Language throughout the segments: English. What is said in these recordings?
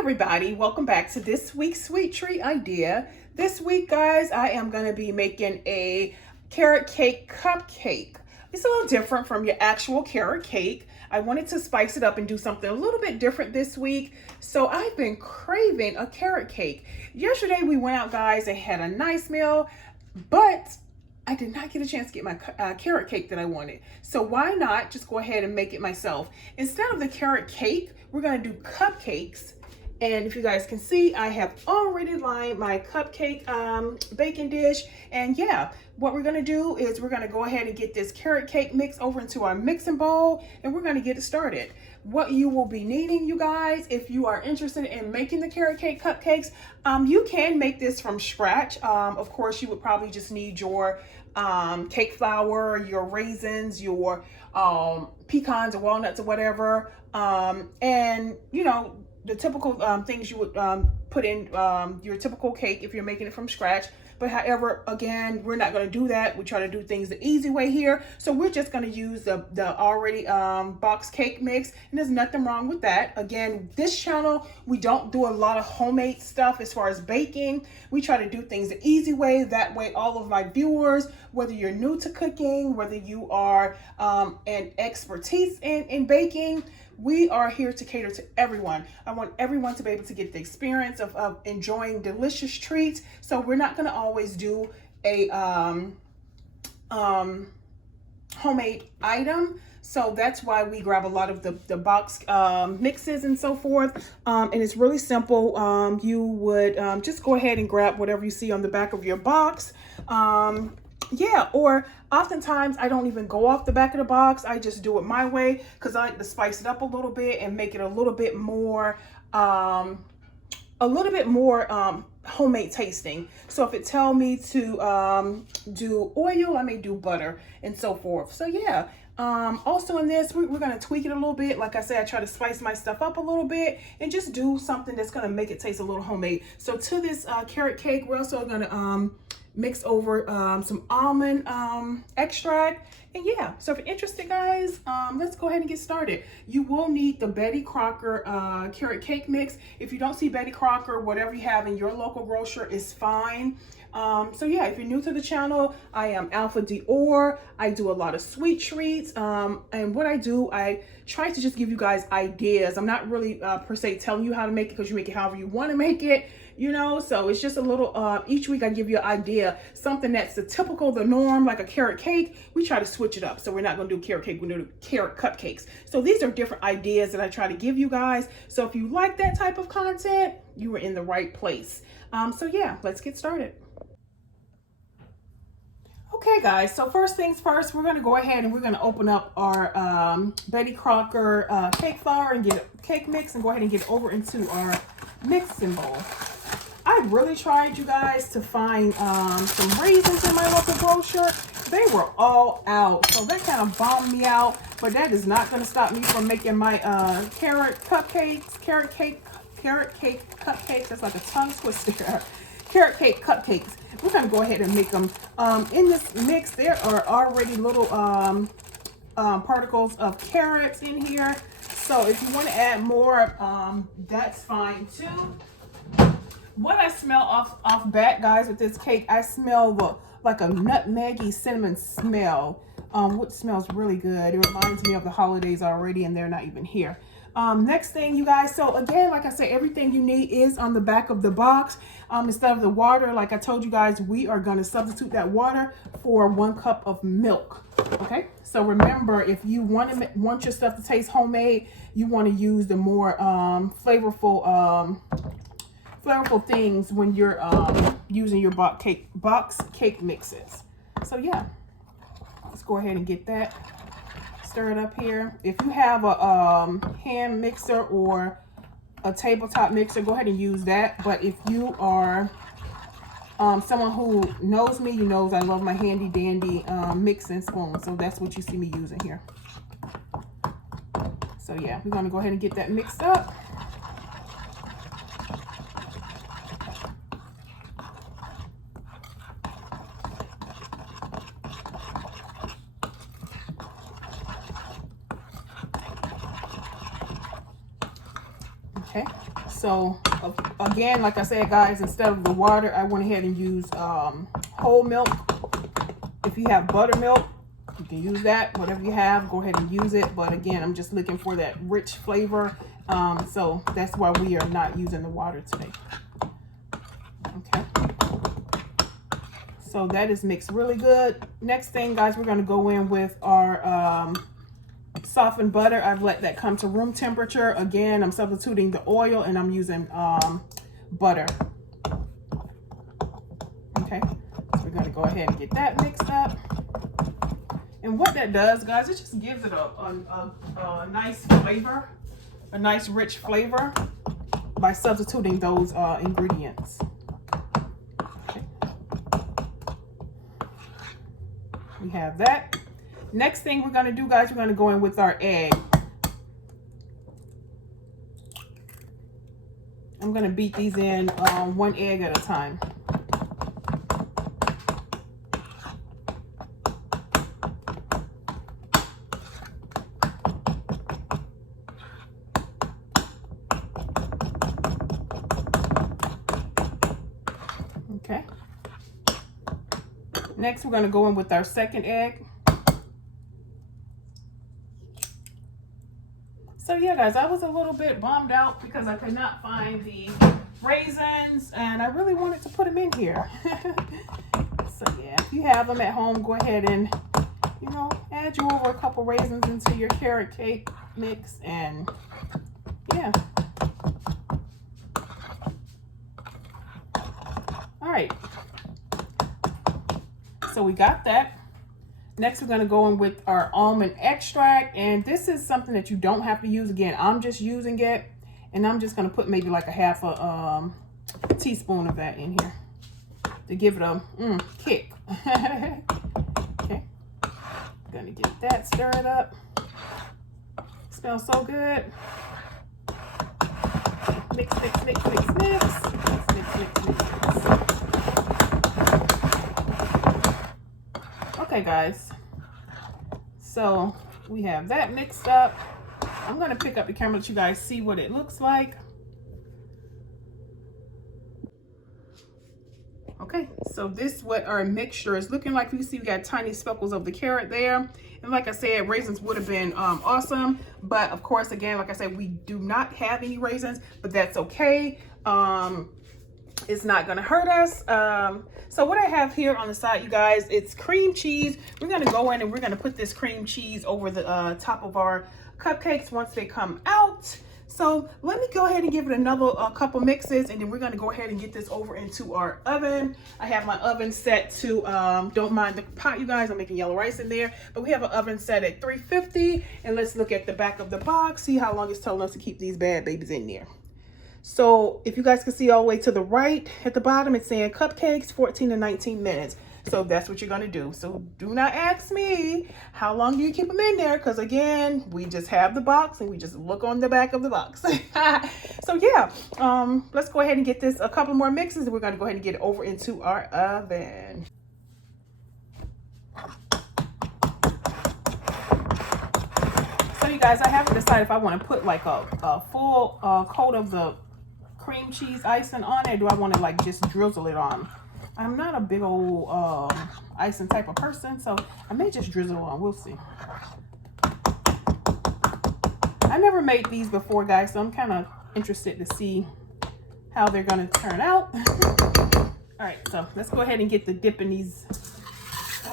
everybody, welcome back to this week's sweet treat idea. This week, guys, I am going to be making a carrot cake cupcake. It's a little different from your actual carrot cake. I wanted to spice it up and do something a little bit different this week. So I've been craving a carrot cake. Yesterday we went out, guys, and had a nice meal, but I did not get a chance to get my carrot cake that I wanted. So why not just go ahead and make it myself? Instead of the carrot cake, we're going to do cupcakes. And if you guys can see, I have already lined my cupcake baking dish. And yeah, what we're gonna do is we're gonna go ahead and get this carrot cake mix over into our mixing bowl, and we're gonna get it started. What you will be needing, you guys, if you are interested in making the carrot cake cupcakes, you can make this from scratch. Of course, you would probably just need your cake flour, your raisins, your pecans or walnuts or whatever, and you know, the typical things you would put in your typical cake if you're making it from scratch. But however, again, we're not going to do that. We try to do things the easy way here. So we're just going to use the already boxed cake mix. And there's nothing wrong with that. Again, this channel, we don't do a lot of homemade stuff as far as baking. We try to do things the easy way. That way, all of my viewers, whether you're new to cooking, whether you are an expertise in baking, we are here to cater to everyone. I want everyone to be able to get the experience of enjoying delicious treats. So we're not going to always do a homemade item. So that's why we grab a lot of the box mixes and so forth. And it's really simple. You would just go ahead and grab whatever you see on the back of your box. Yeah, or oftentimes I don't even go off the back of the box. I just do it my way because I like to spice it up a little bit and make it a little bit more homemade tasting. So if it tell me to do oil, I may do butter and so forth. So yeah. Also in this, we're going to tweak it a little bit. Like I said, I try to spice my stuff up a little bit and just do something that's going to make it taste a little homemade. So to this carrot cake, we're also going to mix over some almond extract. And yeah, so if you're interested, guys, let's go ahead and get started. You will need the Betty Crocker carrot cake mix. If you don't see Betty Crocker, whatever you have in your local grocer is fine. So yeah, if you're new to the channel, I am AlphaDior. I do a lot of sweet treats. And what I do, I try to just give you guys ideas. I'm not really per se telling you how to make it because you make it however you want to make it, you know. So it's just a little, each week I give you an idea, something that's the norm, like a carrot cake. We try to switch it up. So we're not going to do carrot cake, we're going to do carrot cupcakes. So these are different ideas that I try to give you guys. So if you like that type of content, you are in the right place. So yeah, let's get started. Okay, guys, so first things first, we're going to go ahead and we're going to open up our Betty Crocker cake flour and get a cake mix and go ahead and get it over into our mixing bowl. I really tried, you guys, to find some raisins in my local grocer. They were all out, so that kind of bummed me out, but that is not going to stop me from making my carrot cake cupcakes. That's like a tongue twister. Carrot cake cupcakes. We're going to go ahead and make them. In this mix, there are already little particles of carrots in here. So if you want to add more, that's fine too. What I smell off bat, guys, with this cake, I smell like a nutmeggy cinnamon smell, which smells really good. It reminds me of the holidays already, and they're not even here. Next thing, you guys, so again, like I said, everything you need is on the back of the box. Instead of the water, like I told you guys, we are going to substitute that water for 1 cup of milk. Okay, so remember, if you want your stuff to taste homemade, you want to use the more flavorful things when you're using your box cake mixes. So yeah, let's go ahead and get that. Stir it up here. If you have a hand mixer or a tabletop mixer, go ahead and use that. But if you are someone who knows me, you knows I love my handy dandy mixing spoon. So that's what you see me using here. So yeah, we're gonna go ahead and get that mixed up. Okay, So again, like I said, guys, instead of the water, I went ahead and used whole milk. If you have buttermilk, you can use that. Whatever you have, go ahead and use it. But again, I'm just looking for that rich flavor. So that's why we are not using the water today. Okay. So that is mixed really good. Next thing, guys, we're going to go in with our softened butter. I've let that come to room temperature. Again, I'm substituting the oil and I'm using butter. Okay, so we're going to go ahead and get that mixed up. And what that does, guys, it just gives it a nice flavor, a nice rich flavor by substituting those ingredients. Okay. We have that. Next thing we're going to do, guys, we're going to go in with our egg. I'm going to beat these in one egg at a time. Okay. Next, we're going to go in with our second egg. So yeah, guys, I was a little bit bummed out because I could not find the raisins and I really wanted to put them in here. So yeah, if you have them at home, go ahead and, you know, add you over a couple raisins into your carrot cake mix and yeah. All right. So we got that. Next, we're going to go in with our almond extract. And this is something that you don't have to use. Again, I'm just using it. And I'm just going to put maybe like a half a teaspoon of that in here to give it a kick. Okay. Going to get that stirred up. Smells so good. Mix, mix, mix, mix, mix. Mix, mix, mix, mix, mix. Okay, guys, so we have that mixed up. I'm going to pick up the camera to let you guys see what it looks like. Okay, so this is what our mixture is looking like. You see we got tiny speckles of the carrot there. And like I said, raisins would have been awesome. But of course, again, like I said, we do not have any raisins, but that's okay. It's not gonna hurt us. So what I have here on the side, you guys, it's cream cheese. We're gonna go in and we're gonna put this cream cheese over the top of our cupcakes once they come out. So let me go ahead and give it another couple mixes, and then we're gonna go ahead and get this over into our oven. I have my oven set to, don't mind the pot, you guys, I'm making yellow rice in there, but we have an oven set at 350, and let's look at the back of the box, see how long it's telling us to keep these bad babies in there. So if you guys can see all the way to the right at the bottom, it's saying cupcakes, 14 to 19 minutes. So that's what you're going to do. So do not ask me how long do you keep them in there, because again, we just have the box and we just look on the back of the box. So yeah, let's go ahead and get this a couple more mixes, and we're going to go ahead and get it over into our oven. So you guys, I have to decide if I want to put like a full coat of the cream cheese icing on it, or do I want to like just drizzle it on? I'm not a big old icing type of person, so I may just drizzle it on. We'll see. I never made these before, guys, so I'm kind of interested to see how they're going to turn out. All right, so let's go ahead and get the dipping these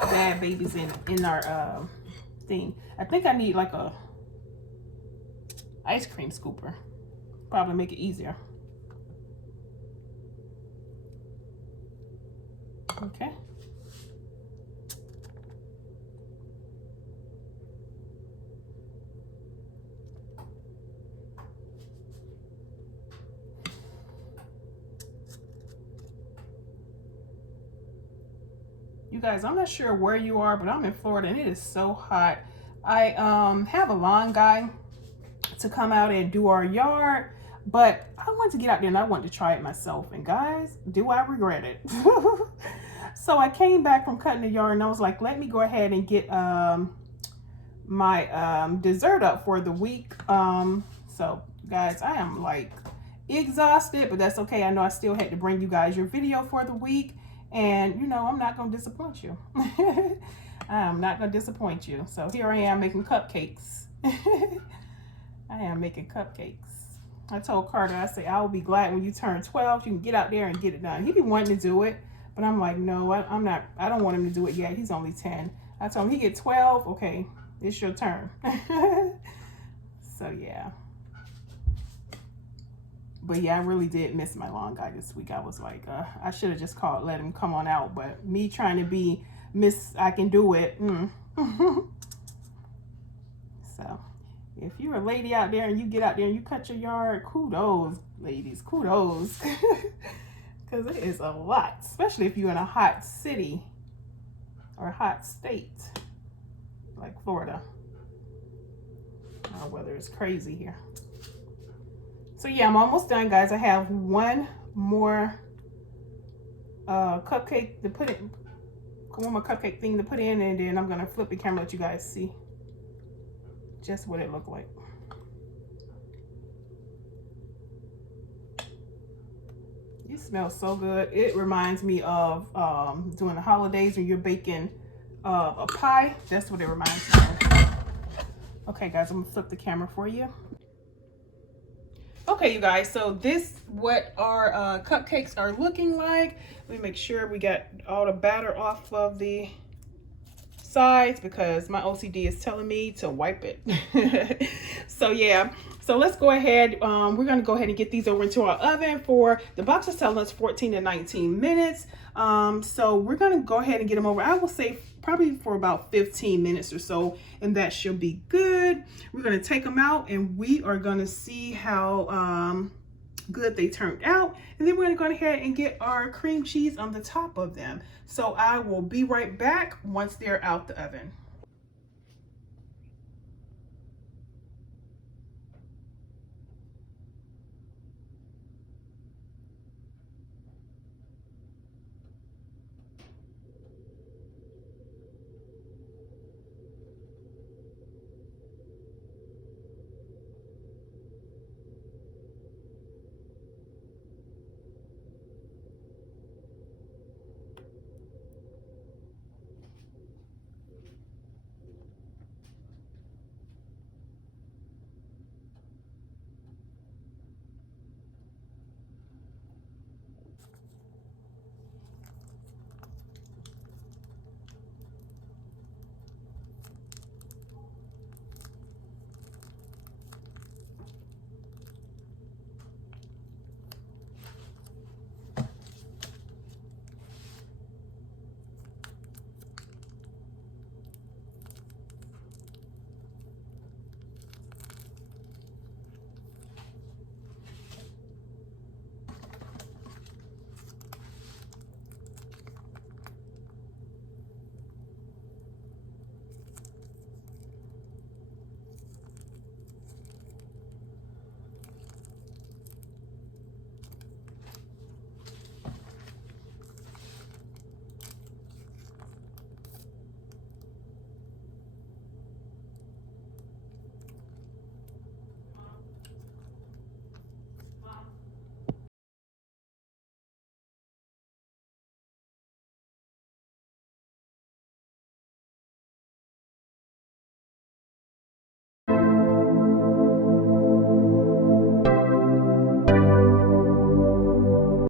bad babies in our thing. I think I need like a ice cream scooper. Probably make it easier. Okay. You guys, I'm not sure where you are, but I'm in Florida and it is so hot. I have a lawn guy to come out and do our yard, but I wanted to get out there and I wanted to try it myself. And guys, do I regret it? So I came back from cutting the yard and I was like, let me go ahead and get my dessert up for the week. So guys, I am like exhausted, but that's okay. I know I still had to bring you guys your video for the week, and you know, I'm not going to disappoint you. I'm not going to disappoint you. So here I am making cupcakes. I am making cupcakes. I told Carter, I said, I will be glad when you turn 12, you can get out there and get it done. He be wanting to do it, but I'm like, no, I'm not. I don't want him to do it yet. He's only 10. I told him he get 12. Okay, it's your turn. So yeah. But yeah, I really did miss my lawn guy this week. I was like, I should have just let him come on out. But me trying to be Miss I can do it. So if you're a lady out there and you get out there and you cut your yard, kudos, ladies, kudos. Because it is a lot, especially if you're in a hot city or a hot state like Florida. Our weather is crazy here. So yeah, I'm almost done, guys. I have one more cupcake to put in, one more cupcake thing to put in, and then I'm gonna flip the camera, let you guys see just what it looked like. It smells so good. It reminds me of during the holidays when you're baking a pie. That's what it reminds me of. Okay, guys, I'm gonna flip the camera for you. Okay, you guys, so this what our cupcakes are looking like. Let me make sure we got all the batter off of the sides because my OCD is telling me to wipe it. So yeah, so let's go ahead. We're gonna go ahead and get these over into our oven for, the box is telling us 14 to 19 minutes. So we're gonna go ahead and get them over, I will say probably for about 15 minutes or so, and that should be good. We're gonna take them out and we are gonna see how good they turned out, and then we're gonna go ahead and get our cream cheese on the top of them. So I will be right back once they're out the oven.